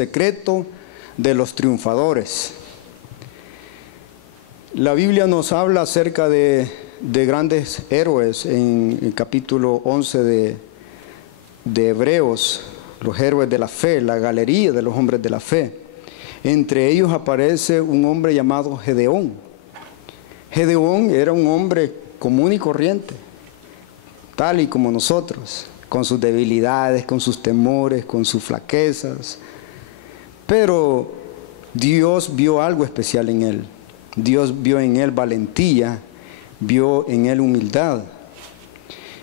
secreto de los triunfadores. La Biblia nos habla acerca de grandes héroes en el capítulo 11 de Hebreos, los héroes de la fe, la galería de los hombres de la fe. Entre ellos aparece un hombre llamado Gedeón. Gedeón era un hombre común y corriente, tal y como nosotros, con sus debilidades, con sus temores, con sus flaquezas. Pero Dios vio algo especial en él. Dios vio en él valentía, vio en él humildad.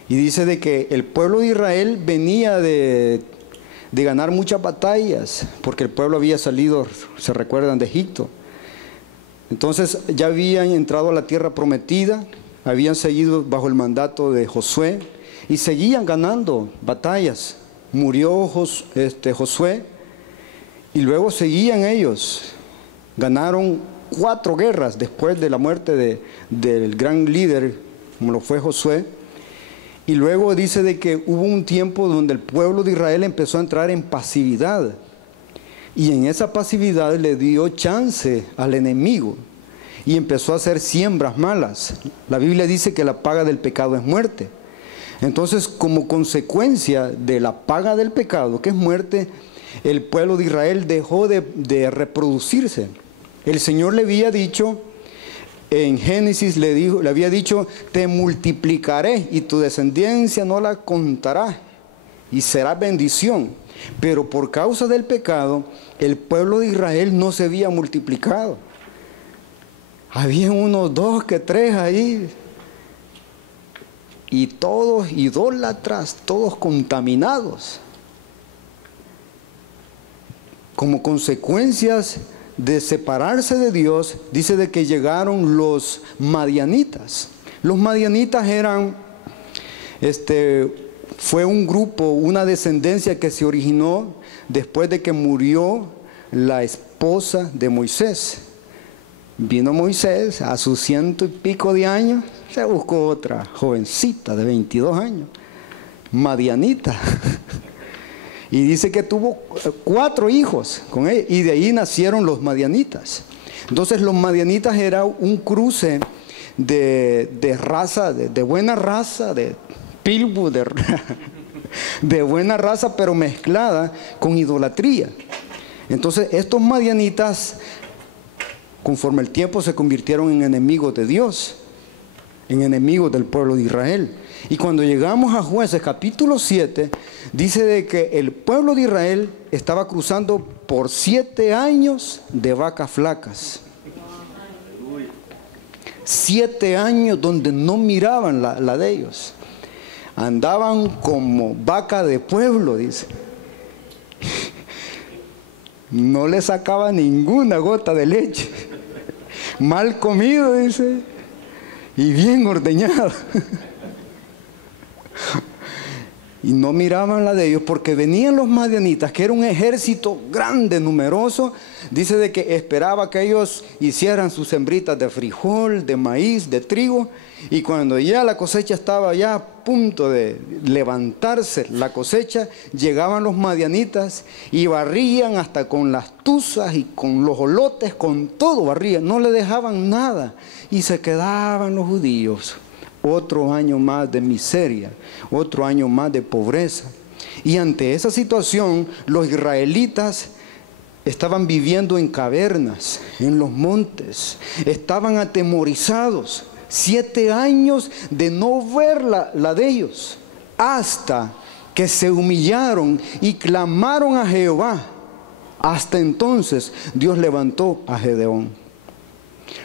Y dice de que el pueblo de Israel venía de ganar muchas batallas, porque el pueblo había salido, se recuerdan, de Egipto. Entonces ya habían entrado a la tierra prometida, habían seguido bajo el mandato de Josué y seguían ganando batallas. Murió Josué y luego seguían ellos. Ganaron 4 guerras después de la muerte del gran líder, como lo fue Josué. Y luego dice de que hubo un tiempo donde el pueblo de Israel empezó a entrar en pasividad. Y en esa pasividad le dio chance al enemigo y empezó a hacer siembras malas. La Biblia dice que la paga del pecado es muerte. Entonces, como consecuencia de la paga del pecado, que es muerte, el pueblo de Israel dejó de reproducirse. El Señor le había dicho, en Génesis le había dicho, te multiplicaré y tu descendencia no la contará y será bendición. Pero por causa del pecado, el pueblo de Israel no se había multiplicado. Había unos 2 que 3 ahí. Y todos idólatras, todos contaminados. Como consecuencias de separarse de Dios, dice de que llegaron los madianitas. Los madianitas fue un grupo, una descendencia que se originó después de que murió la esposa de Moisés. Vino Moisés a sus 100 y pico de años, se buscó otra jovencita de 22 años, madianita. Y dice que tuvo 4 hijos con ella, y de ahí nacieron los madianitas. Entonces los madianitas era un cruce de raza, de buena raza, de pilbu, de buena raza, pero mezclada con idolatría. Entonces estos madianitas, conforme el tiempo, se convirtieron en enemigos de Dios, en enemigos del pueblo de Israel. Y cuando llegamos a Jueces capítulo 7, dice de que el pueblo de Israel estaba cruzando por 7 años de vacas flacas. 7 años donde no miraban la de ellos. Andaban como vaca de pueblo, dice. No le sacaba ninguna gota de leche. Mal comido, dice, y bien ordeñado. Y no miraban la de ellos porque venían los madianitas, que era un ejército grande, numeroso. Dice de que esperaba que ellos hicieran sus sembritas de frijol, de maíz, de trigo. Y cuando ya la cosecha estaba ya a punto de levantarse la cosecha, llegaban los madianitas y barrían hasta con las tuzas y con los olotes, con todo barrían, no le dejaban nada. Y se quedaban los judíos. Otro año más de miseria, otro año más de pobreza. Y ante esa situación, los israelitas estaban viviendo en cavernas, en los montes, estaban atemorizados. 7 años de no ver la de ellos, hasta que se humillaron y clamaron a Jehová. Hasta entonces Dios levantó a Gedeón.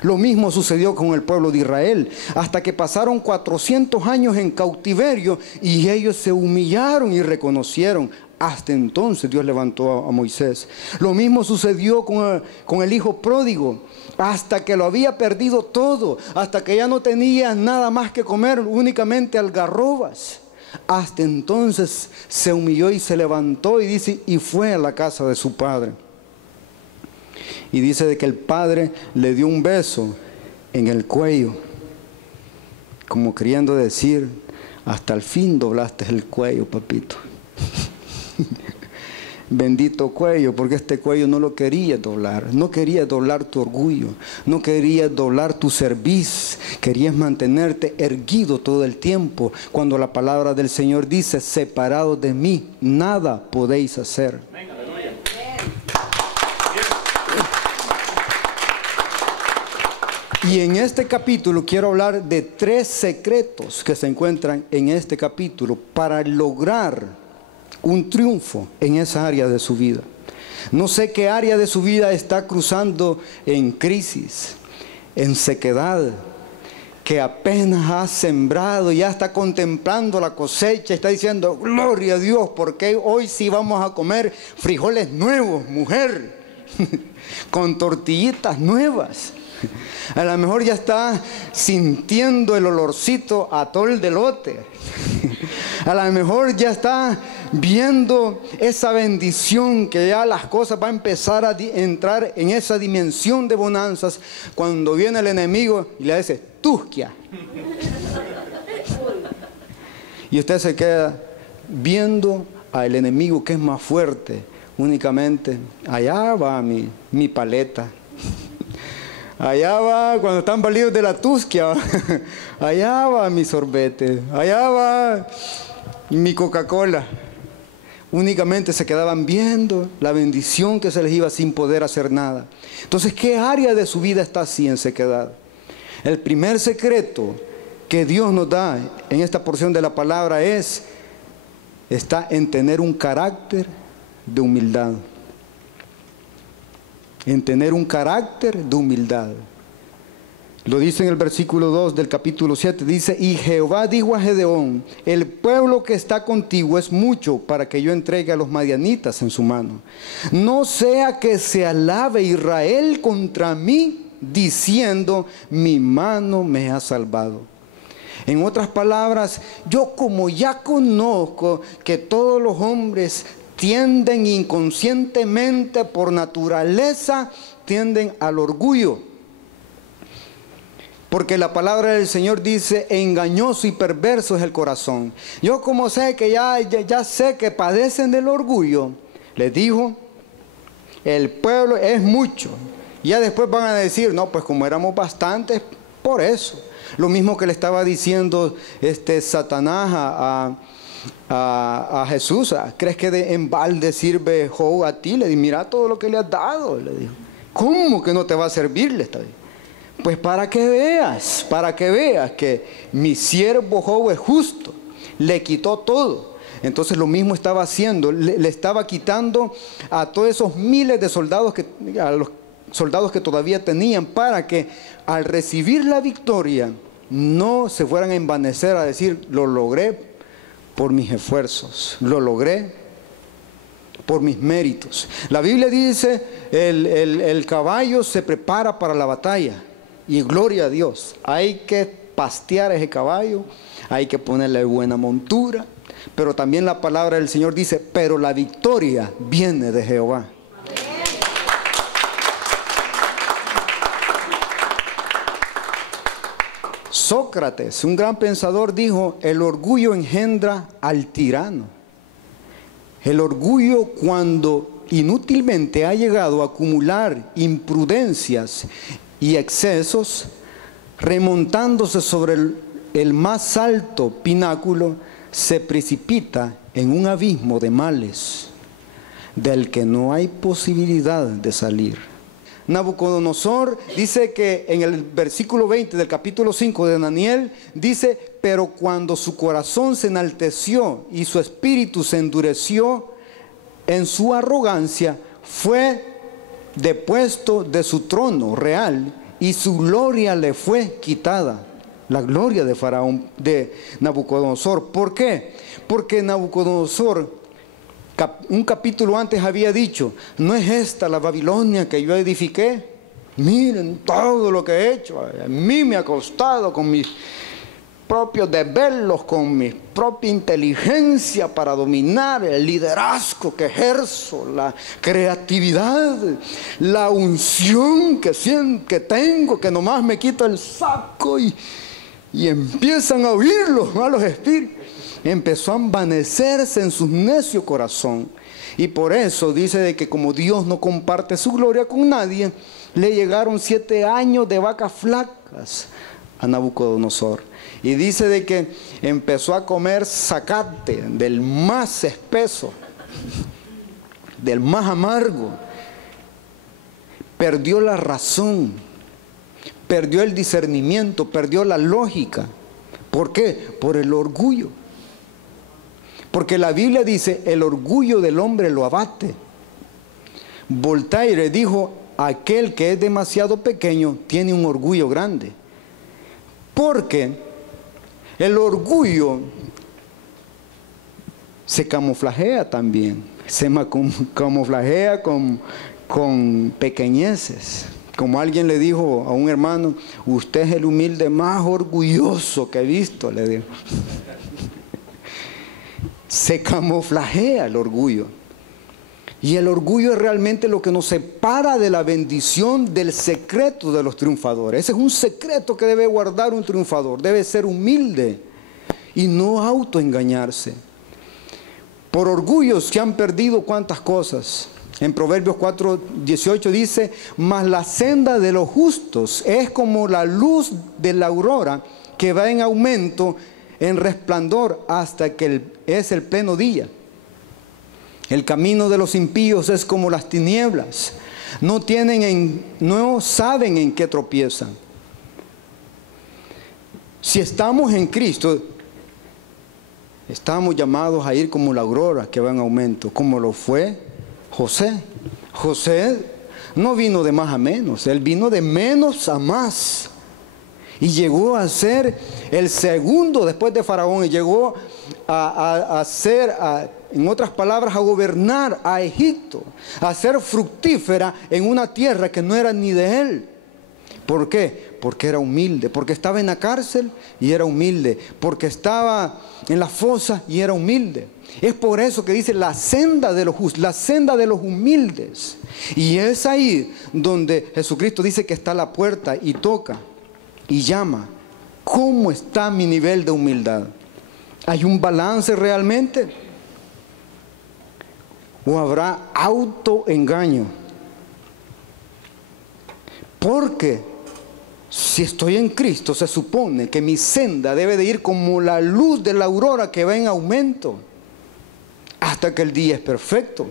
Lo mismo sucedió con el pueblo de Israel, hasta que pasaron 400 años en cautiverio y ellos se humillaron y reconocieron. Hasta entonces Dios levantó a Moisés. Lo mismo sucedió con el hijo pródigo, hasta que lo había perdido todo, hasta que ya no tenía nada más que comer, únicamente algarrobas. Hasta entonces se humilló y se levantó y dice, y fue a la casa de su padre. Y dice de que el padre le dio un beso en el cuello, como queriendo decir, hasta el fin doblaste el cuello, papito. Bendito cuello, porque este cuello no lo quería doblar. No quería doblar tu orgullo. No quería doblar tu cerviz. Querías mantenerte erguido todo el tiempo. Cuando la palabra del Señor dice, separados de mí, nada podéis hacer. Y en este capítulo quiero hablar de 3 secretos que se encuentran en este capítulo para lograr un triunfo en esa área de su vida. No sé qué área de su vida está cruzando en crisis, en sequedad, que apenas ha sembrado, ya está contemplando la cosecha, está diciendo, gloria a Dios, porque hoy sí vamos a comer frijoles nuevos, mujer, con tortillitas nuevas. A lo mejor ya está sintiendo el olorcito a atol de elote. A lo mejor ya está viendo esa bendición, que ya las cosas van a empezar a entrar en esa dimensión de bonanzas, cuando viene el enemigo y le dice, tusquia. Y usted se queda viendo al enemigo que es más fuerte, únicamente, allá va mi paleta. Allá va, cuando están validos de la tusquia, allá va mi sorbete, allá va mi Coca-Cola. Únicamente se quedaban viendo la bendición que se les iba sin poder hacer nada. Entonces, ¿qué área de su vida está así en sequedad? El primer secreto que Dios nos da en esta porción de la palabra está en tener un carácter de humildad. En tener un carácter de humildad. Lo dice en el versículo 2 del capítulo 7, dice, y Jehová dijo a Gedeón, el pueblo que está contigo es mucho para que yo entregue a los madianitas en su mano. No sea que se alabe Israel contra mí, diciendo, mi mano me ha salvado. En otras palabras, yo como ya conozco que todos los hombres tienden inconscientemente, por naturaleza, tienden al orgullo. Porque la palabra del Señor dice, engañoso y perverso es el corazón. Yo como sé que ya sé que padecen del orgullo, les dijo, el pueblo es mucho. Ya después van a decir, no, pues como éramos bastantes, por eso. Lo mismo que le estaba diciendo Satanás a Jesús, ¿crees que en balde sirve Job a ti? Le di, mira todo lo que le has dado, le dijo. ¿Cómo que no te va a servir? Le está diciendo. Pues para que veas que mi siervo Job es justo, le quitó todo. Entonces lo mismo estaba haciendo, le estaba quitando a todos esos miles de soldados, a los soldados que todavía tenían, para que al recibir la victoria no se fueran a envanecer a decir, lo logré por mis esfuerzos, lo logré por mis méritos. La Biblia dice, el caballo se prepara para la batalla, y gloria a Dios, hay que pastear ese caballo, hay que ponerle buena montura, pero también la palabra del Señor dice, pero la victoria viene de Jehová. Sócrates, un gran pensador, dijo, el orgullo engendra al tirano. El orgullo, cuando inútilmente ha llegado a acumular imprudencias y excesos, remontándose sobre el más alto pináculo, se precipita en un abismo de males, del que no hay posibilidad de salir. Nabucodonosor dice que en el versículo 20 del capítulo 5 de Daniel, dice, pero cuando su corazón se enalteció y su espíritu se endureció en su arrogancia, fue depuesto de su trono real y su gloria le fue quitada. La gloria de Faraón, de Nabucodonosor. ¿Por qué? Porque Nabucodonosor, un capítulo antes había dicho, ¿no es esta la Babilonia que yo edifiqué? Miren todo lo que he hecho. A mí me ha costado con mis propios desvelos, con mi propia inteligencia para dominar, el liderazgo que ejerzo, la creatividad, la unción que tengo, que nomás me quito el saco y empiezan a oír los malos espíritus. Empezó a envanecerse en su necio corazón. Y por eso dice de que como Dios no comparte su gloria con nadie, le llegaron 7 años de vacas flacas a Nabucodonosor. Y dice de que empezó a comer zacate del más espeso, del más amargo. Perdió la razón, perdió el discernimiento, perdió la lógica. ¿Por qué? Por el orgullo. Porque la Biblia dice, el orgullo del hombre lo abate. Voltaire dijo, aquel que es demasiado pequeño tiene un orgullo grande. Porque el orgullo se camuflajea también, se camuflajea con pequeñeces. Como alguien le dijo a un hermano, usted es el humilde más orgulloso que he visto, le dijo. Se camuflajea el orgullo. Y el orgullo es realmente lo que nos separa de la bendición del secreto de los triunfadores. Ese es un secreto que debe guardar un triunfador. Debe ser humilde y no autoengañarse. Por orgullo se han perdido cuántas cosas. En Proverbios 4:18 dice, mas la senda de los justos es como la luz de la aurora que va en aumento, en resplandor hasta que es el pleno día. El camino de los impíos es como las tinieblas. No saben en qué tropiezan. Si estamos en Cristo, estamos llamados a ir como la aurora que va en aumento, como lo fue José. José no vino de más a menos, él vino de menos a más. Y llegó a ser el segundo después de Faraón, y llegó a ser, en otras palabras, a gobernar a Egipto, a ser fructífera en una tierra que no era ni de él. ¿Por qué? Porque era humilde, porque estaba en la cárcel y era humilde, porque estaba en la fosa y era humilde. Es por eso que dice la senda de los justos, la senda de los humildes. Y es ahí donde Jesucristo dice que está la puerta y toca y llama. ¿Cómo está mi nivel de humildad? ¿Hay un balance realmente? ¿O habrá autoengaño? Porque si estoy en Cristo, se supone que mi senda debe de ir como la luz de la aurora que va en aumento hasta que el día es perfecto.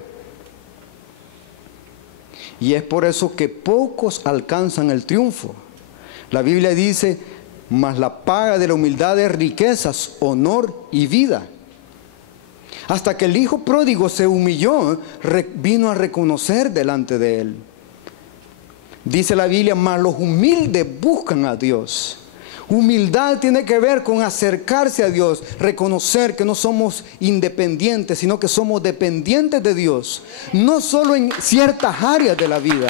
Y es por eso que pocos alcanzan el triunfo. La Biblia dice, mas la paga de la humildad es riquezas, honor y vida. Hasta que el hijo pródigo se humilló, vino a reconocer delante de él. Dice la Biblia, mas los humildes buscan a Dios. Humildad tiene que ver con acercarse a Dios, reconocer que no somos independientes, sino que somos dependientes de Dios, no solo en ciertas áreas de la vida,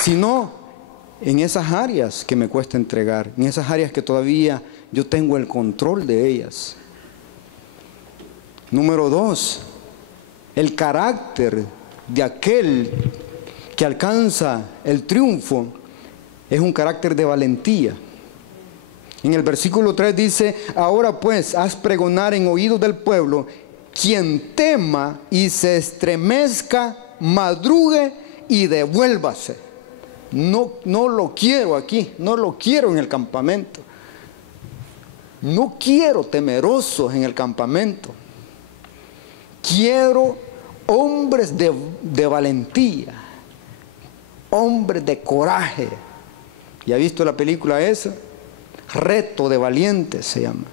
sino en esas áreas que me cuesta entregar, en esas áreas que todavía yo tengo el control de ellas. Número 2, el carácter de aquel que alcanza el triunfo es un carácter de valentía. En el versículo 3 dice, ahora pues haz pregonar en oídos del pueblo, quien tema y se estremezca, madrugue y devuélvase. No lo quiero aquí, no lo quiero en el campamento. No quiero temerosos en el campamento. Quiero hombres de valentía, hombres de coraje. ¿Ya ha visto la película esa? Reto de valientes se llama.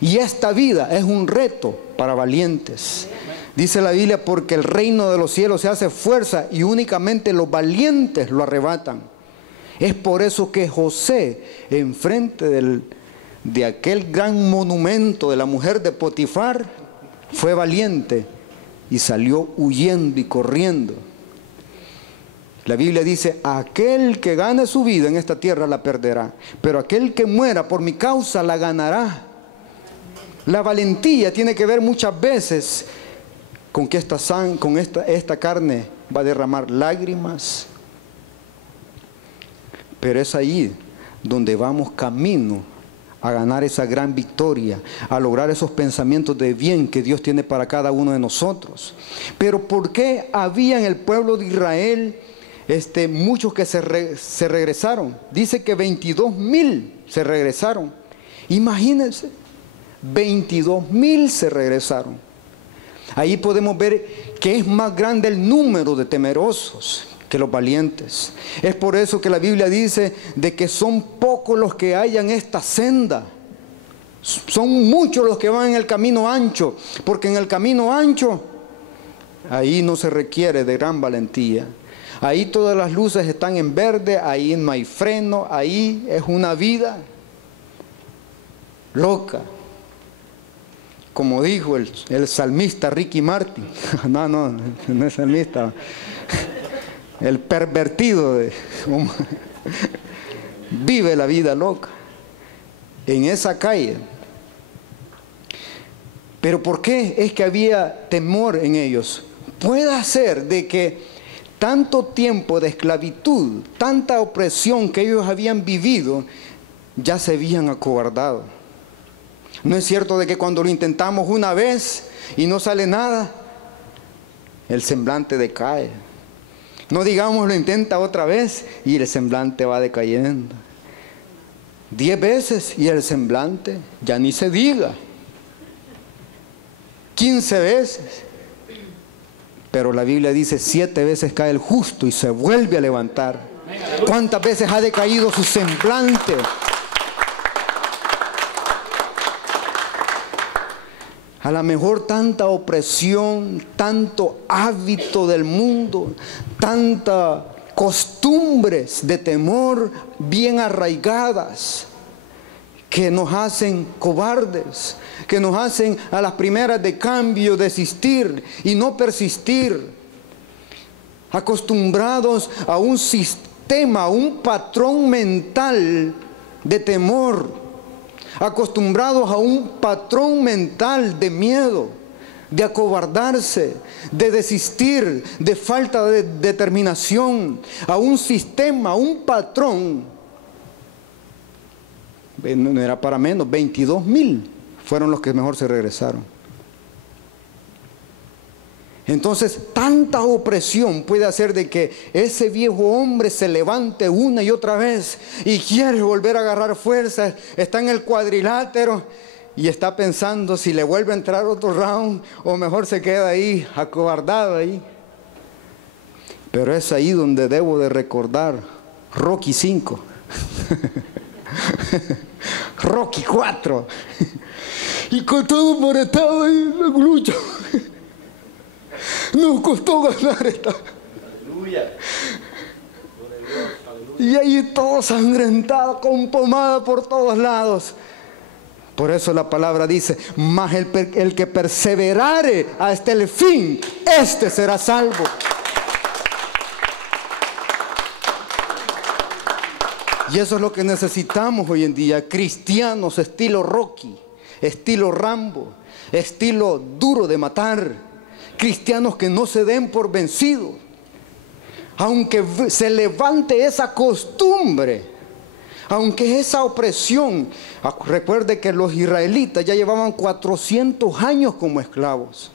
Y esta vida es un reto para valientes. Dice la Biblia, porque el reino de los cielos se hace fuerza y únicamente los valientes lo arrebatan. Es por eso que José, enfrente de aquel gran monumento de la mujer de Potifar, fue valiente y salió huyendo y corriendo. La Biblia dice, aquel que gane su vida en esta tierra la perderá, pero aquel que muera por mi causa la ganará. La valentía tiene que ver muchas veces con que esta carne va a derramar lágrimas, pero es ahí donde vamos camino a ganar esa gran victoria, a lograr esos pensamientos de bien que Dios tiene para cada uno de nosotros. Pero ¿por qué había en el pueblo de Israel muchos que se regresaron? Dice que 22,000 se regresaron. Imagínense, 22,000 se regresaron. Ahí podemos ver que es más grande el número de temerosos que los valientes. Es por eso que la Biblia dice de que son pocos los que hallan esta senda. Son muchos los que van en el camino ancho, porque en el camino ancho, ahí no se requiere de gran valentía. Ahí todas las luces están en verde, ahí no hay freno, ahí es una vida loca. Como dijo el salmista Ricky Martin, no es salmista, el pervertido vive la vida loca en esa calle. Pero ¿por qué es que había temor en ellos? Puede ser de que tanto tiempo de esclavitud, tanta opresión que ellos habían vivido, ya se habían acobardado. ¿No es cierto de que cuando lo intentamos una vez y no sale nada, el semblante decae? No digamos lo intenta otra vez y el semblante va decayendo. 10 veces y el semblante ya ni se diga. 15 veces. Pero la Biblia dice 7 veces cae el justo y se vuelve a levantar. ¿Cuántas veces ha decaído su semblante? A lo mejor tanta opresión, tanto hábito del mundo, tantas costumbres de temor bien arraigadas que nos hacen cobardes, que nos hacen a las primeras de cambio desistir y no persistir, acostumbrados a un sistema, a un patrón mental de temor, acostumbrados a un patrón mental de miedo, de acobardarse, de desistir, de falta de determinación, a un sistema, a un patrón. No era para menos, 22,000 fueron los que mejor se regresaron. Entonces, tanta opresión puede hacer de que ese viejo hombre se levante una y otra vez y quiere volver a agarrar fuerzas. Está en el cuadrilátero y está pensando si le vuelve a entrar otro round o mejor se queda ahí, acobardado ahí. Pero es ahí donde debo de recordar Rocky 5, Rocky 4, y con todo moretado ahí la lucha. Nos costó ganar esta. Aleluya. Y ahí todo sangrentado, con pomada por todos lados. Por eso la palabra dice, mas el que perseverare hasta el fin, este será salvo. Y eso es lo que necesitamos hoy en día, cristianos estilo Rocky, estilo Rambo, estilo duro de matar. Cristianos que no se den por vencidos, aunque se levante esa costumbre, aunque esa opresión. Recuerde que los israelitas ya llevaban 400 años como esclavos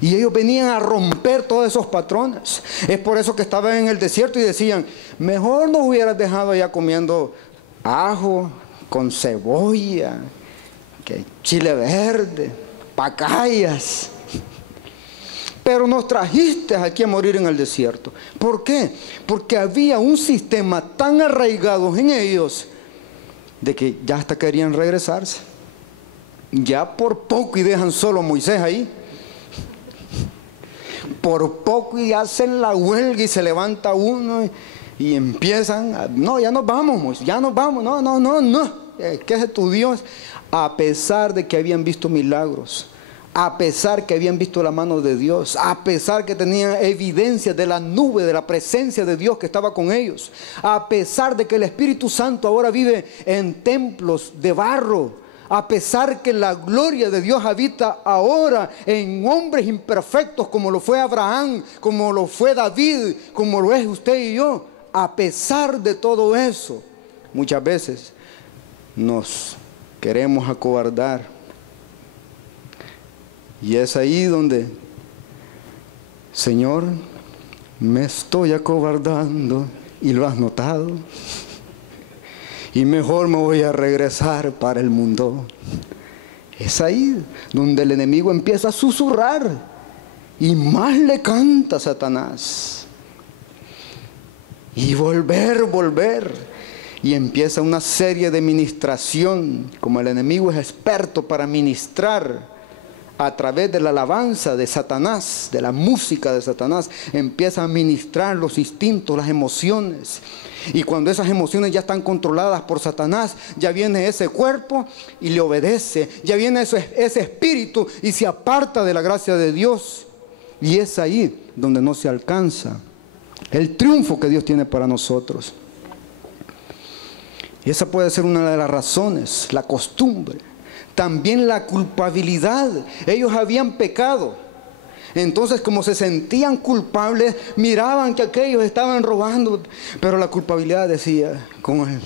y ellos venían a romper todos esos patrones. Es por eso que estaban en el desierto y decían, mejor nos hubieras dejado allá comiendo ajo con cebolla, que chile verde, pacayas, pero nos trajiste aquí a morir en el desierto. ¿Por qué? Porque había un sistema tan arraigado en ellos de que ya hasta querían regresarse. Ya por poco y dejan solo a Moisés ahí. Por poco y hacen la huelga y se levanta uno y empiezan, no, ya nos vamos, Moisés, ya nos vamos, no. ¿Qué es tu Dios? A pesar de que habían visto milagros, a pesar que habían visto la mano de Dios, a pesar que tenían evidencia de la nube, de la presencia de Dios que estaba con ellos, a pesar de que el Espíritu Santo ahora vive en templos de barro, a pesar que la gloria de Dios habita ahora en hombres imperfectos como lo fue Abraham, como lo fue David, como lo es usted y yo. A pesar de todo eso, muchas veces nos queremos acobardar. Y es ahí donde, Señor, me estoy acobardando, y lo has notado, y mejor me voy a regresar para el mundo. Es ahí donde el enemigo empieza a susurrar, y más le canta a Satanás. Y volver. Y empieza una serie de ministración, como el enemigo es experto para ministrar a través de la alabanza de Satanás, de la música de Satanás, empieza a ministrar los instintos, las emociones. Y cuando esas emociones ya están controladas por Satanás, ya viene ese cuerpo y le obedece, ya viene ese espíritu y se aparta de la gracia de Dios. Y es ahí donde no se alcanza el triunfo que Dios tiene para nosotros. Y esa puede ser una de las razones, la costumbre. También la culpabilidad. Ellos habían pecado. Entonces, como se sentían culpables, miraban que aquellos estaban robando. Pero la culpabilidad decía, con el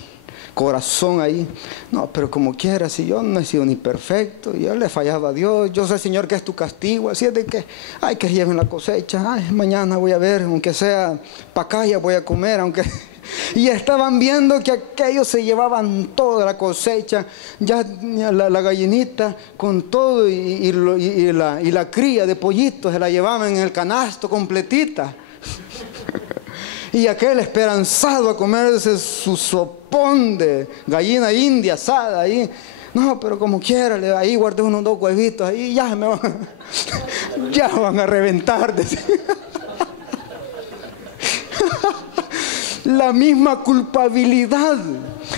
corazón ahí, no, pero como quiera, si yo no he sido ni perfecto, yo le fallaba a Dios, yo sé, Señor, que es tu castigo, así es de que, ay, que lleven la cosecha, ay, mañana voy a ver, aunque sea pacaya voy a comer, aunque... Y estaban viendo que aquellos se llevaban toda la cosecha, ya la gallinita con todo y la cría de pollitos se la llevaban en el canasto completita. Y aquel esperanzado a comerse su sopón de gallina india asada ahí. No, pero como quiera, ahí guardé unos 2 huevitos, ahí ya me van, ya van a reventar. La misma culpabilidad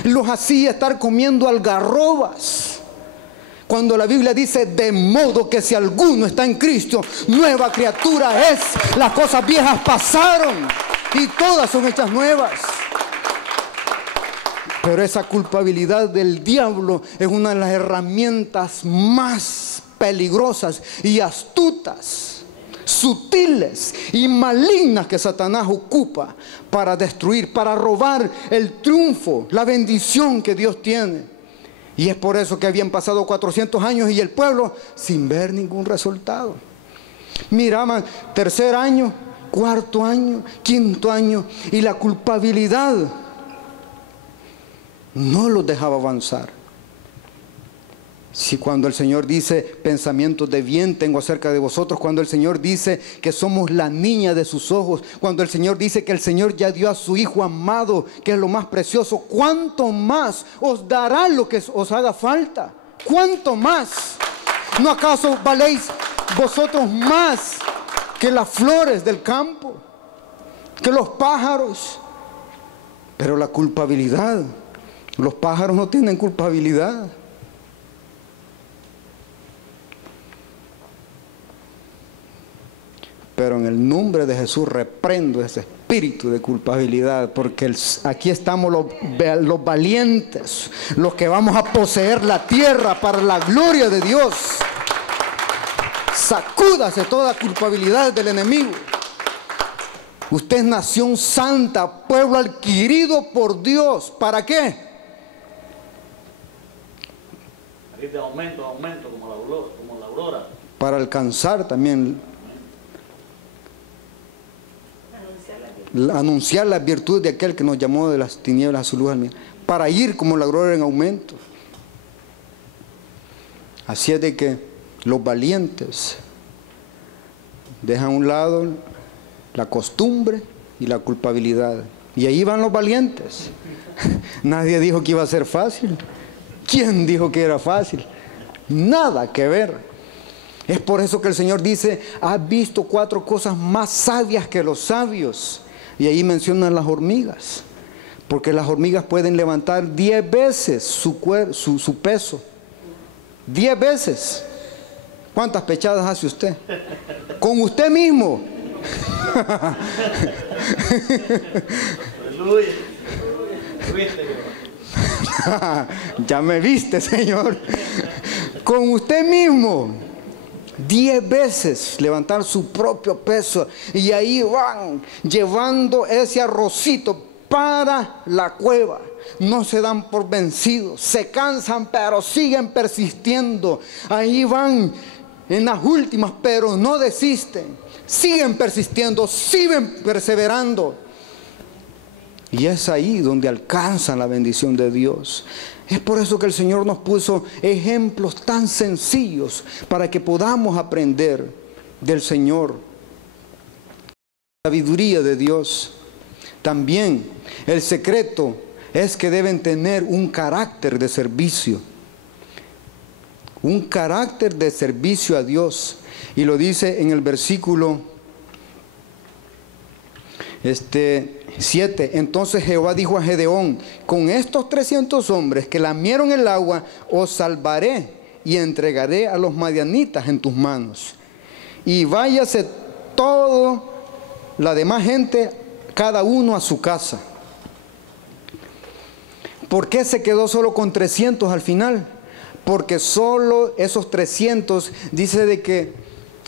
los hacía estar comiendo algarrobas. Cuando la Biblia dice, de modo que si alguno está en Cristo, nueva criatura es. Las cosas viejas pasaron y todas son hechas nuevas. Pero esa culpabilidad del diablo es una de las herramientas más peligrosas y astutas, sutiles y malignas que Satanás ocupa para destruir, para robar el triunfo, la bendición que Dios tiene. Y es por eso que habían pasado 400 años y el pueblo sin ver ningún resultado. Miraban 3er año, 4º año, 5º año, y la culpabilidad no los dejaba avanzar. Si cuando el Señor dice, pensamientos de bien tengo acerca de vosotros, cuando el Señor dice que somos la niña de sus ojos, cuando el Señor dice que el Señor ya dio a su Hijo amado, que es lo más precioso, ¿cuánto más os dará lo que os haga falta? ¿Cuánto más? ¿No acaso valéis vosotros más que las flores del campo, que los pájaros? Pero la culpabilidad, los pájaros no tienen culpabilidad. Pero en el nombre de Jesús reprendo ese espíritu de culpabilidad, porque aquí estamos los valientes, los que vamos a poseer la tierra para la gloria de Dios. Sacúdase toda culpabilidad del enemigo. Usted es nación santa, pueblo adquirido por Dios. ¿Para qué? De aumento, como la aurora. Para alcanzar también, anunciar las virtudes de aquel que nos llamó de las tinieblas a su luz, para ir como la aurora en aumento. Así es de que los valientes dejan a un lado la costumbre y la culpabilidad, y ahí van los valientes. Nadie dijo que iba a ser fácil. ¿Quién dijo que era fácil? Nada que ver. Es por eso que el Señor dice, has visto 4 cosas más sabias que los sabios. Y ahí mencionan las hormigas, porque las hormigas pueden levantar 10 veces su peso. 10 veces. ¿Cuántas pechadas hace usted? Con usted mismo. Ya me viste, Señor. Con usted mismo. 10 veces levantar su propio peso, y ahí van llevando ese arrocito para la cueva. No se dan por vencidos, se cansan, pero siguen persistiendo. Ahí van en las últimas, pero no desisten. Siguen persistiendo, siguen perseverando. Y es ahí donde alcanzan la bendición de Dios. Es por eso que el Señor nos puso ejemplos tan sencillos para que podamos aprender del Señor. La sabiduría de Dios. También el secreto es que deben tener un carácter de servicio. Un carácter de servicio a Dios. Y lo dice en el versículo 7. Entonces Jehová dijo a Gedeón: con estos 300 hombres que lamieron el agua, os salvaré y entregaré a los madianitas en tus manos. Y váyase toda la demás gente, cada uno a su casa. ¿Por qué se quedó solo con 300 al final? Porque solo esos 300 dice de que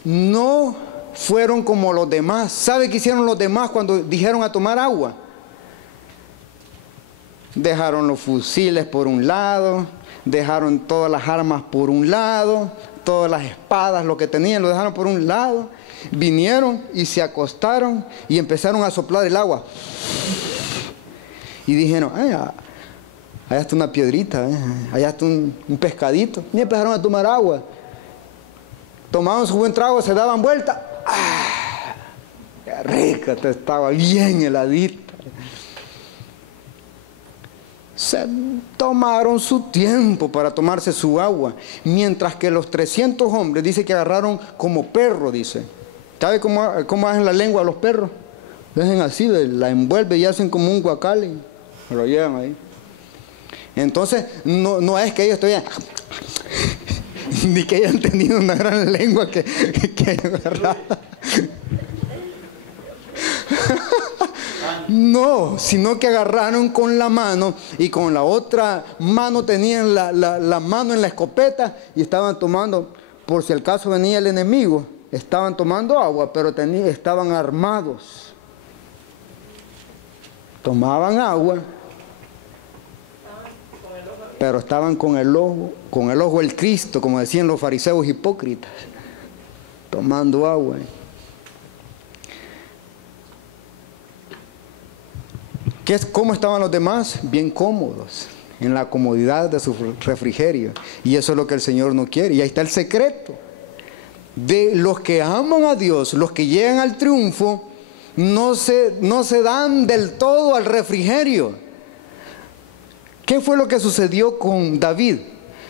no fueron como los demás. ¿Sabe qué hicieron los demás cuando dijeron a tomar agua? Dejaron los fusiles por un lado, dejaron todas las armas por un lado, todas las espadas, lo que tenían, lo dejaron por un lado. Vinieron y se acostaron y empezaron a soplar el agua. Y dijeron: allá está una piedrita, allá está un pescadito. Y empezaron a tomar agua. Tomaban su buen trago, se daban vuelta. ¡Qué rica! Estaba bien heladita. Se tomaron su tiempo para tomarse su agua. Mientras que los 300 hombres, dice que agarraron como perro, dice. ¿Sabe cómo hacen la lengua los perros? Dejen así, la envuelven y hacen como un guacal y lo llevan ahí. Entonces, no es que ellos todavía ni que hayan tenido una gran lengua que agarrar. No, sino que agarraron con la mano y con la otra mano tenían la mano en la escopeta y estaban tomando, por si al caso venía el enemigo, estaban tomando agua, pero estaban armados. Tomaban agua, pero estaban con el ojo del Cristo, como decían los fariseos hipócritas, tomando agua. ¿Cómo estaban los demás? Bien cómodos, en la comodidad de su refrigerio. Y eso es lo que el Señor no quiere. Y ahí está el secreto. De los que aman a Dios, los que llegan al triunfo, no se dan del todo al refrigerio. ¿Qué fue lo que sucedió con David?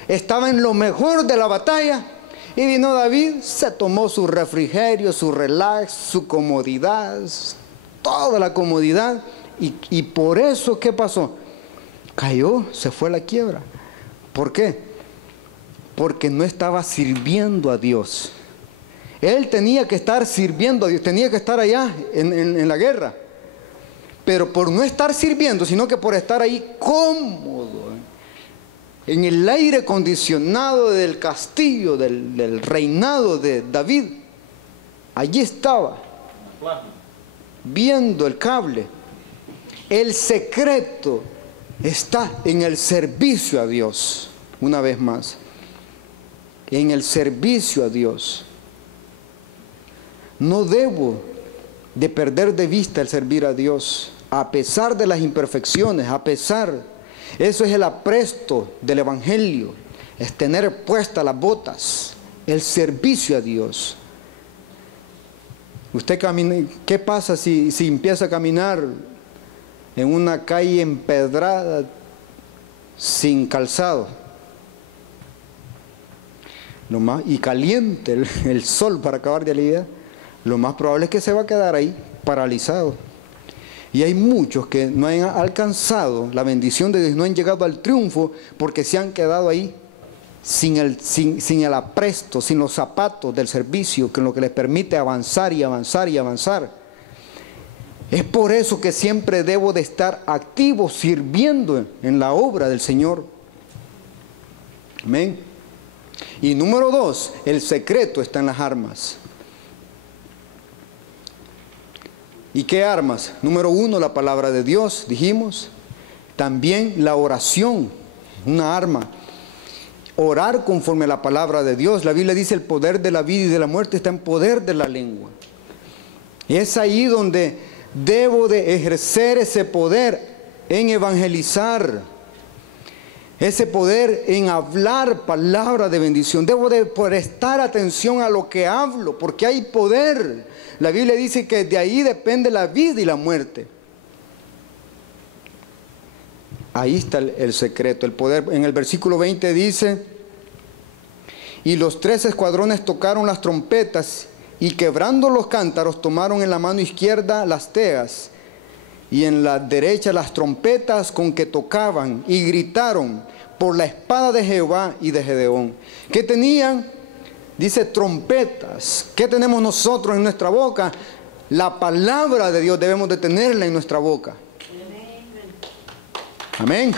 Estaba en lo mejor de la batalla y vino David, se tomó su refrigerio, su relax, su comodidad, toda la comodidad. Y por eso, ¿qué pasó? Cayó, se fue a la quiebra. ¿Por qué? Porque no estaba sirviendo a Dios. Él tenía que estar sirviendo a Dios, tenía que estar allá en la guerra. Pero por no estar sirviendo, sino que por estar ahí cómodo, en el aire acondicionado del castillo, del reinado de David, allí estaba, viendo el cable. El secreto está en el servicio a Dios. Una vez más, en el servicio a Dios. No debo de perder de vista el servir a Dios, a pesar de las imperfecciones, eso es el apresto del Evangelio, es tener puestas las botas, el servicio a Dios. Usted camina, ¿qué pasa si empieza a caminar en una calle empedrada, sin calzado? Y caliente el sol para acabar de aliviar, lo más probable es que se va a quedar ahí, paralizado. Y hay muchos que no han alcanzado la bendición de Dios, no han llegado al triunfo, porque se han quedado ahí sin el apresto, sin los zapatos del servicio, que es lo que les permite avanzar y avanzar y avanzar. Es por eso que siempre debo de estar activo, sirviendo en la obra del Señor. Amén. Y número 2, el secreto está en las armas. ¿Y qué armas? Número 1, la palabra de Dios, dijimos. También la oración, una arma. Orar conforme a la palabra de Dios. La Biblia dice el poder de la vida y de la muerte está en poder de la lengua. Y es ahí donde debo de ejercer ese poder en evangelizar. Ese poder en hablar palabra de bendición. Debo de prestar atención a lo que hablo, porque hay poder. La Biblia dice que de ahí depende la vida y la muerte. Ahí está el secreto, el poder. En el versículo 20 dice: y los 3 escuadrones tocaron las trompetas, y quebrando los cántaros tomaron en la mano izquierda las teas, y en la derecha las trompetas con que tocaban, y gritaron por la espada de Jehová y de Gedeón. ¿Qué tenían? Dice trompetas. ¿Qué tenemos nosotros en nuestra boca? La palabra de Dios debemos de tenerla en nuestra boca. Amén.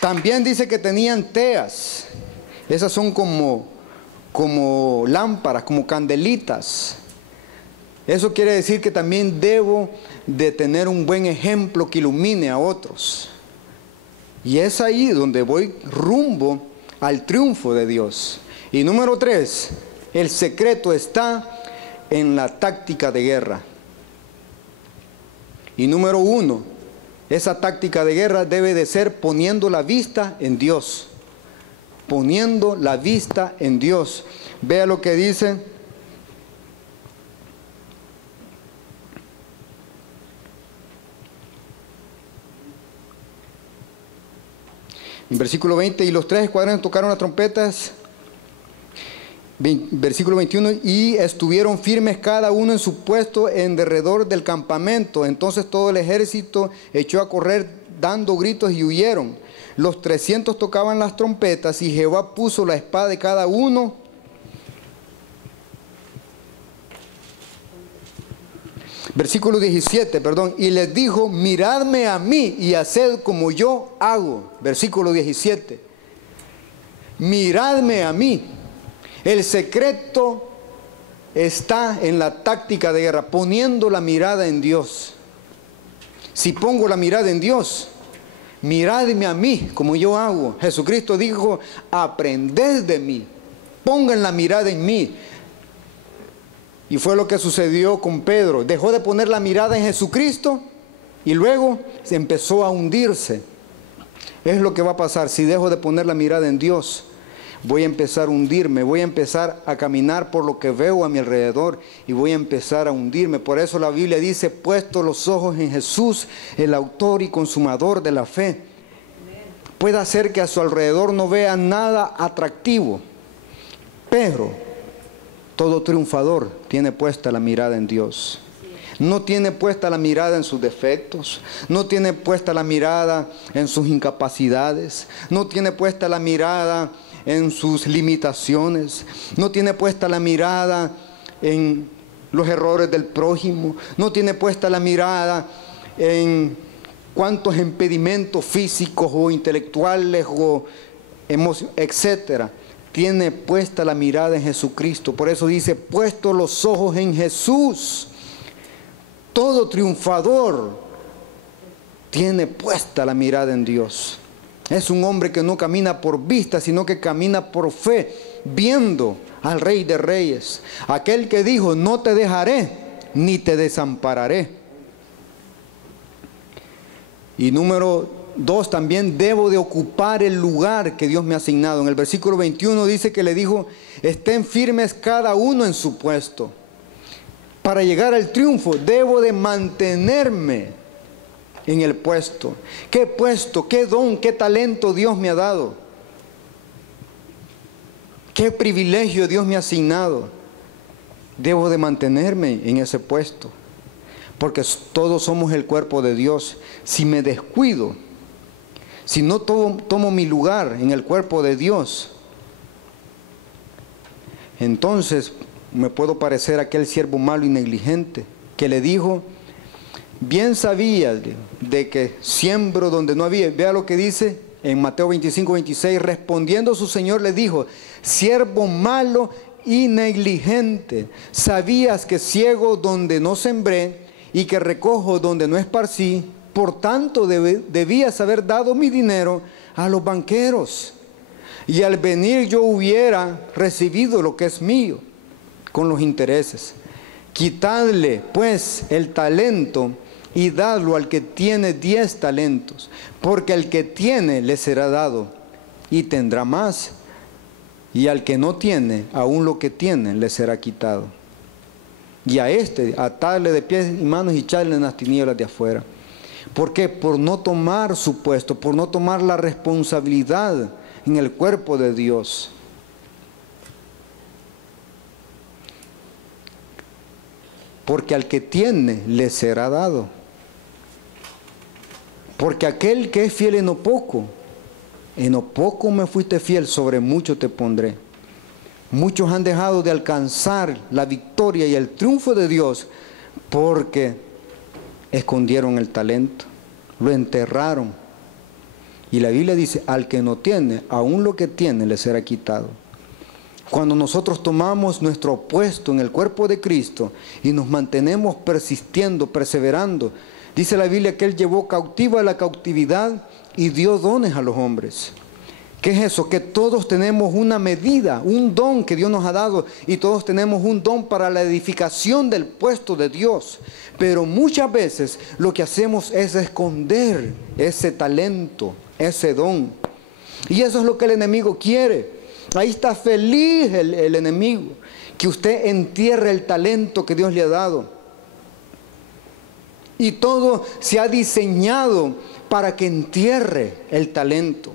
También dice que tenían teas. Esas son como lámparas, como candelitas. Eso quiere decir que también debo de tener un buen ejemplo que ilumine a otros. Y es ahí donde voy rumbo al triunfo de Dios. Y número 3, el secreto está en la táctica de guerra. Y número 1, esa táctica de guerra debe de ser poniendo la vista en Dios. Poniendo la vista en Dios. Vea lo que dice. En versículo 20, y los 3 escuadrones tocaron las trompetas. Versículo 21, y estuvieron firmes cada uno en su puesto en derredor del campamento. Entonces todo el ejército echó a correr dando gritos y huyeron. Los 300 tocaban las trompetas, y Jehová puso la espada de cada uno. Versículo 17, y les dijo: miradme a mí y haced como yo hago. Versículo 17. Miradme a mí. El secreto está en la táctica de guerra, poniendo la mirada en Dios. Si pongo la mirada en Dios, miradme a mí como yo hago. Jesucristo dijo: aprended de mí, pongan la mirada en mí. Y fue lo que sucedió con Pedro. Dejó de poner la mirada en Jesucristo y luego se empezó a hundirse. Es lo que va a pasar si dejo de poner la mirada en Dios. Voy a empezar a hundirme, voy a empezar a caminar por lo que veo a mi alrededor y voy a empezar a hundirme. Por eso la Biblia dice: puesto los ojos en Jesús, el autor y consumador de la fe. Puede hacer que a su alrededor no vea nada atractivo, pero todo triunfador tiene puesta la mirada en Dios. No tiene puesta la mirada en sus defectos, no tiene puesta la mirada en sus incapacidades, no tiene puesta la mirada en sus limitaciones, no tiene puesta la mirada en los errores del prójimo, no tiene puesta la mirada en cuántos impedimentos físicos o intelectuales o etcétera. Tiene puesta la mirada en Jesucristo. Por eso dice: puesto los ojos en Jesús. Todo triunfador tiene puesta la mirada en Dios. Es un hombre que no camina por vista, sino que camina por fe, viendo al Rey de Reyes. Aquel que dijo: no te dejaré ni te desampararé. Y número 2, también debo de ocupar el lugar que Dios me ha asignado. En el versículo 21 dice que le dijo: estén firmes cada uno en su puesto. Para llegar al triunfo debo de mantenerme en el puesto. ¿Qué puesto, qué don, qué talento Dios me ha dado? ¿Qué privilegio Dios me ha asignado? Debo de mantenerme en ese puesto, porque todos somos el cuerpo de Dios. Si me descuido, si no tomo mi lugar en el cuerpo de Dios, entonces me puedo parecer a aquel siervo malo y negligente que le dijo: bien sabía de que siembro donde no había. Vea lo que dice en Mateo 25, 26. Respondiendo su señor le dijo: siervo malo y negligente. Sabías que ciego donde no sembré y que recojo donde no esparcí. Por tanto, debías haber dado mi dinero a los banqueros. Y al venir yo hubiera recibido lo que es mío con los intereses. Quitadle, pues, el talento y dadlo al que tiene 10 talentos. Porque al que tiene le será dado y tendrá más. Y al que no tiene, aún lo que tiene le será quitado. Y a este, atarle de pies y manos y echarle en las tinieblas de afuera. ¿Por qué? Por no tomar su puesto, por no tomar la responsabilidad en el cuerpo de Dios. Porque al que tiene le será dado. Porque aquel que es fiel en lo poco me fuiste fiel, sobre mucho te pondré. Muchos han dejado de alcanzar la victoria y el triunfo de Dios porque escondieron el talento, lo enterraron. Y la Biblia dice, al que no tiene, aún lo que tiene le será quitado. Cuando nosotros tomamos nuestro puesto en el cuerpo de Cristo y nos mantenemos persistiendo, perseverando, dice la Biblia que Él llevó cautiva la cautividad y dio dones a los hombres. ¿Qué es eso? Que todos tenemos una medida, un don que Dios nos ha dado, y todos tenemos un don para la edificación del puesto de Dios. Pero muchas veces lo que hacemos es esconder ese talento, ese don. Y eso es lo que el enemigo quiere. Ahí está feliz el enemigo, que usted entierre el talento que Dios le ha dado. Y todo se ha diseñado para que entierre el talento.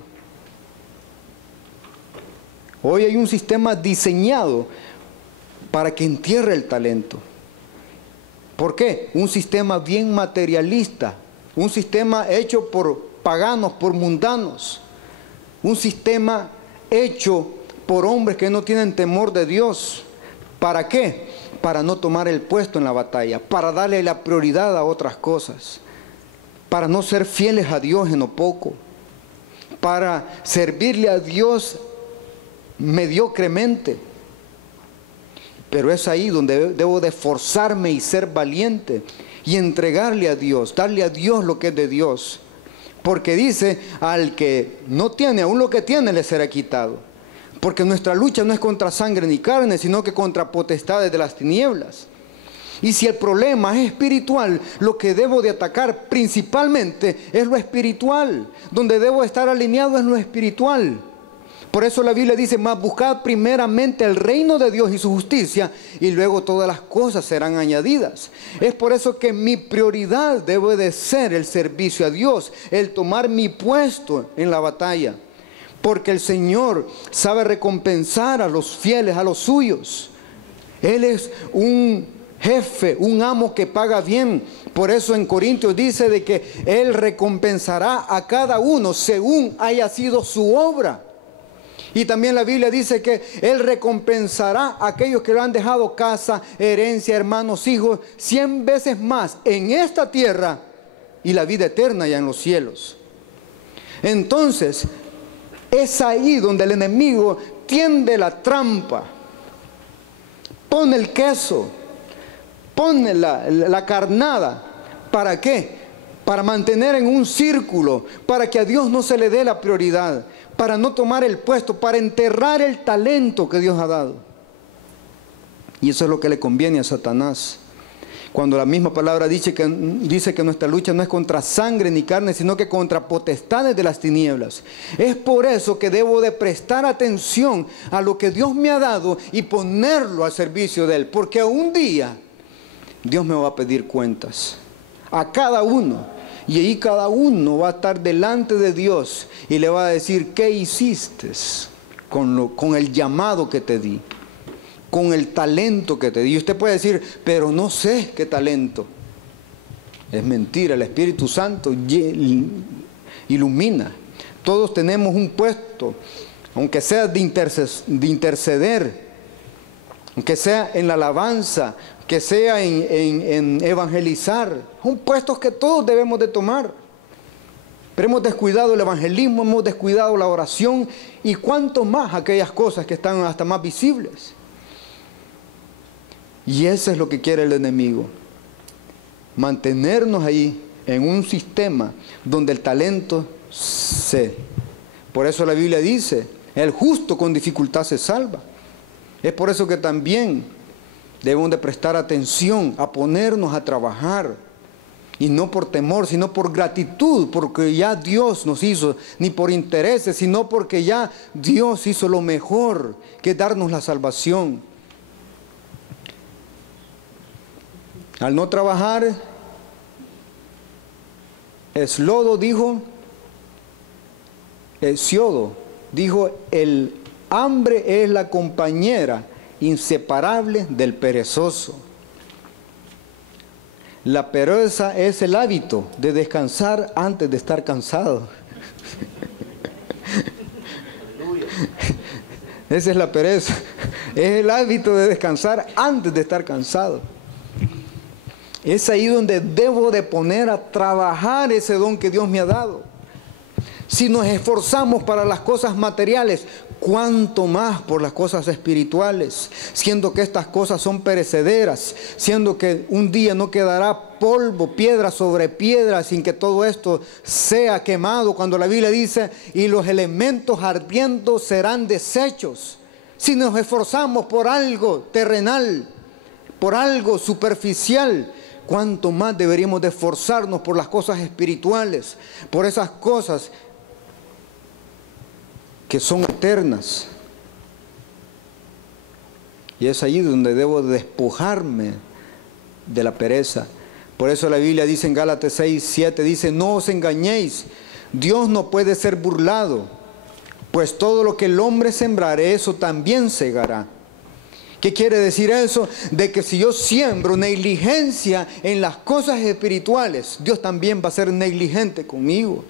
Hoy hay un sistema diseñado para que entierre el talento. ¿Por qué? Un sistema bien materialista, un sistema hecho por paganos, por mundanos, un sistema hecho por hombres que no tienen temor de Dios. ¿Para qué? Para no tomar el puesto en la batalla, para darle la prioridad a otras cosas, para no ser fieles a Dios en lo poco, para servirle a Dios mediocremente. Pero es ahí donde debo de esforzarme y ser valiente y entregarle a Dios, darle a Dios lo que es de Dios. Porque dice, al que no tiene, aún lo que tiene le será quitado. Porque nuestra lucha no es contra sangre ni carne, sino que contra potestades de las tinieblas. Y si el problema es espiritual, lo que debo de atacar principalmente es lo espiritual. Donde debo estar alineado es lo espiritual. Por eso la Biblia dice, mas buscad primeramente el reino de Dios y su justicia, y luego todas las cosas serán añadidas. Es por eso que mi prioridad debe de ser el servicio a Dios, el tomar mi puesto en la batalla. Porque el Señor sabe recompensar a los fieles, a los suyos. Él es un jefe, un amo que paga bien. Por eso en Corintios dice de que Él recompensará a cada uno según haya sido su obra. Y también la Biblia dice que Él recompensará a aquellos que le han dejado casa, herencia, hermanos, hijos, 100 veces más en esta tierra y la vida eterna ya en los cielos. Entonces, es ahí donde el enemigo tiende la trampa. Pone el queso, pone la carnada. ¿Para qué? Para mantener en un círculo, para que a Dios no se le dé la prioridad, para no tomar el puesto, para enterrar el talento que Dios ha dado. Y eso es lo que le conviene a Satanás. Cuando la misma palabra dice que nuestra lucha no es contra sangre ni carne, sino que contra potestades de las tinieblas. Es por eso que debo de prestar atención a lo que Dios me ha dado y ponerlo al servicio de Él. Porque un día Dios me va a pedir cuentas a cada uno. Y ahí cada uno va a estar delante de Dios y le va a decir, ¿qué hiciste con el llamado que te di? Con el talento que te di. Y usted puede decir, pero no sé qué talento. Es mentira, el Espíritu Santo ilumina. Todos tenemos un puesto, aunque sea de interceder, aunque sea en la alabanza, que sea en evangelizar. Son puestos que todos debemos de tomar. Pero hemos descuidado el evangelismo, hemos descuidado la oración y cuanto más aquellas cosas que están hasta más visibles. Y eso es lo que quiere el enemigo. Mantenernos ahí en un sistema donde el talento se... Por eso la Biblia dice, el justo con dificultad se salva. Es por eso que también debemos de prestar atención a ponernos a trabajar. Y no por temor, sino por gratitud, porque ya Dios nos hizo, ni por intereses, sino porque ya Dios hizo lo mejor, que es darnos la salvación. Al no trabajar, Hesiodo dijo, el hambre es la compañera inseparable del perezoso. La pereza es el hábito de descansar antes de estar cansado. Esa es la pereza. Es el hábito de descansar antes de estar cansado. Es ahí donde debo de poner a trabajar ese don que Dios me ha dado. Si nos esforzamos para las cosas materiales, ¿cuánto más por las cosas espirituales? Siendo que estas cosas son perecederas, siendo que un día no quedará polvo, piedra sobre piedra, sin que todo esto sea quemado. Cuando la Biblia dice, y los elementos ardiendo serán deshechos. Si nos esforzamos por algo terrenal, por algo superficial, ¿cuánto más deberíamos de esforzarnos por las cosas espirituales? Por esas cosas que son eternas. Y es allí donde debo despojarme de la pereza. Por eso la Biblia dice en Gálatas 6:7, dice, no os engañéis, Dios no puede ser burlado, pues todo lo que el hombre sembrare, eso también segará. ¿Qué quiere decir eso? De que si yo siembro negligencia en las cosas espirituales, Dios también va a ser negligente conmigo.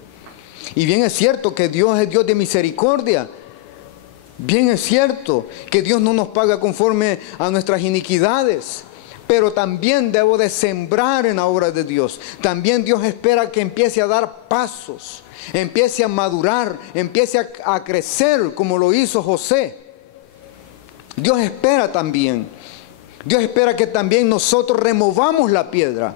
Y bien es cierto que Dios es Dios de misericordia. Bien es cierto que Dios no nos paga conforme a nuestras iniquidades. Pero también debo de sembrar en la obra de Dios. También Dios espera que empiece a dar pasos, empiece a madurar, empiece a crecer como lo hizo José. Dios espera también. Dios espera que también nosotros removamos la piedra.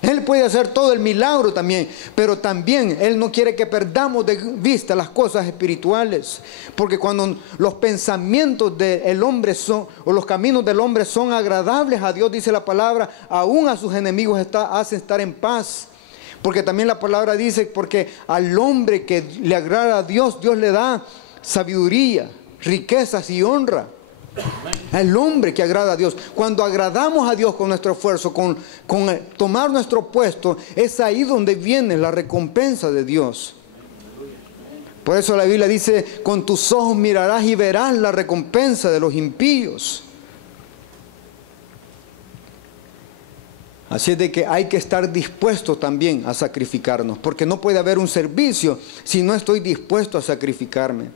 Él puede hacer todo el milagro también, pero también Él no quiere que perdamos de vista las cosas espirituales, porque cuando los pensamientos del hombre son, o los caminos del hombre son agradables a Dios, dice la palabra, aún a sus enemigos hacen estar en paz. Porque también la palabra dice, porque al hombre que le agrada a Dios, Dios le da sabiduría, riquezas y honra. El hombre que agrada a Dios, cuando agradamos a Dios con nuestro esfuerzo, con tomar nuestro puesto, es ahí donde viene la recompensa de Dios. Por eso la Biblia dice, con tus ojos mirarás y verás la recompensa de los impíos. Así es de que hay que estar dispuestos también a sacrificarnos, porque no puede haber un servicio si no estoy dispuesto a sacrificarme.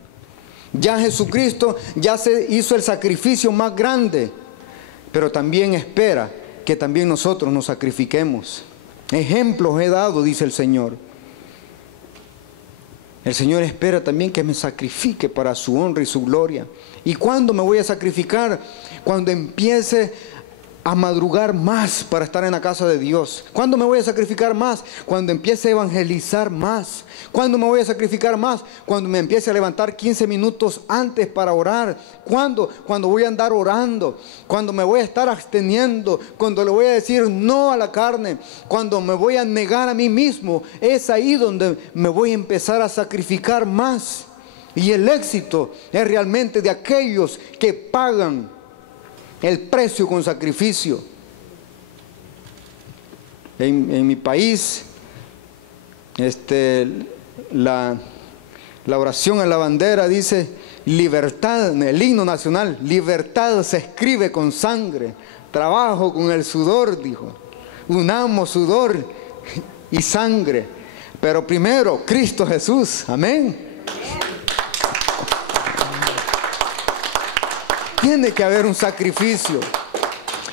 Ya Jesucristo ya se hizo el sacrificio más grande, pero también espera que también nosotros nos sacrifiquemos. Ejemplos he dado, dice el Señor. El Señor espera también que me sacrifique para su honra y su gloria. ¿Y cuándo me voy a sacrificar? Cuando empiece a madrugar más para estar en la casa de Dios. ¿Cuándo me voy a sacrificar más? Cuando empiece a evangelizar más. ¿Cuándo me voy a sacrificar más? Cuando me empiece a levantar 15 minutos antes para orar. ¿Cuándo? Cuando voy a andar orando. Cuando me voy a estar absteniendo. Cuando le voy a decir no a la carne. Cuando me voy a negar a mí mismo. Es ahí donde me voy a empezar a sacrificar más. Y el éxito es realmente de aquellos que pagan el precio con sacrificio. En mi país, la oración a la bandera dice, libertad, en el himno nacional, libertad se escribe con sangre, trabajo con el sudor, dijo. Unamos sudor y sangre, pero primero Cristo Jesús, amén. Tiene que haber un sacrificio.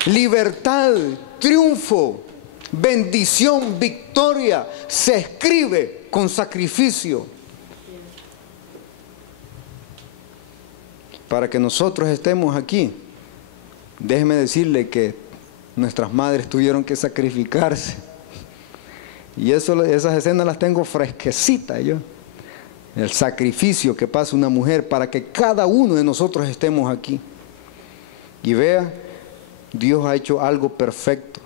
Libertad, triunfo, bendición, victoria, se escribe con sacrificio. Para que nosotros estemos aquí, Déjeme decirle que nuestras madres tuvieron que sacrificarse. Y esas escenas las tengo fresquecitas yo. El sacrificio que pasa una mujer para que cada uno de nosotros estemos aquí. Y vea, Dios ha hecho algo perfecto.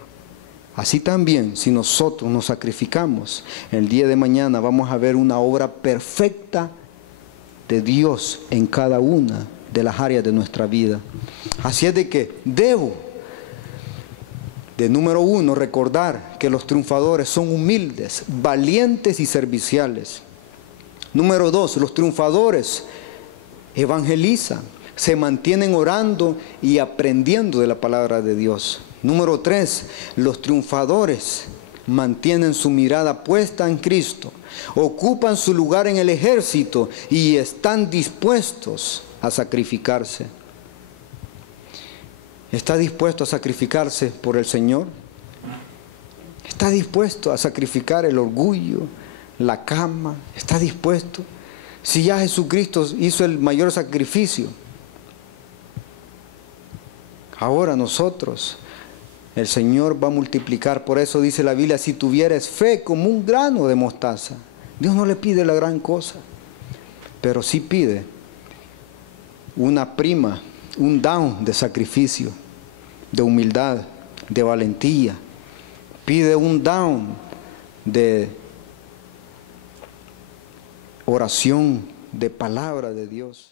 Así también, si nosotros nos sacrificamos, el día de mañana vamos a ver una obra perfecta de Dios en cada una de las áreas de nuestra vida. Así es de que debo, de número uno, recordar que los triunfadores son humildes, valientes y serviciales. Número dos, los triunfadores evangelizan, se mantienen orando y aprendiendo de la palabra de Dios. Número tres, los triunfadores mantienen su mirada puesta en Cristo, ocupan su lugar en el ejército y están dispuestos a sacrificarse. ¿Está dispuesto a sacrificarse por el Señor? ¿Está dispuesto a sacrificar el orgullo, la cama? ¿Está dispuesto? Si ya Jesucristo hizo el mayor sacrificio, ahora nosotros, el Señor va a multiplicar. Por eso dice la Biblia, si tuvieres fe como un grano de mostaza. Dios no le pide la gran cosa, pero sí pide una prima, un down de sacrificio, de humildad, de valentía. Pide un down de oración, de palabra de Dios.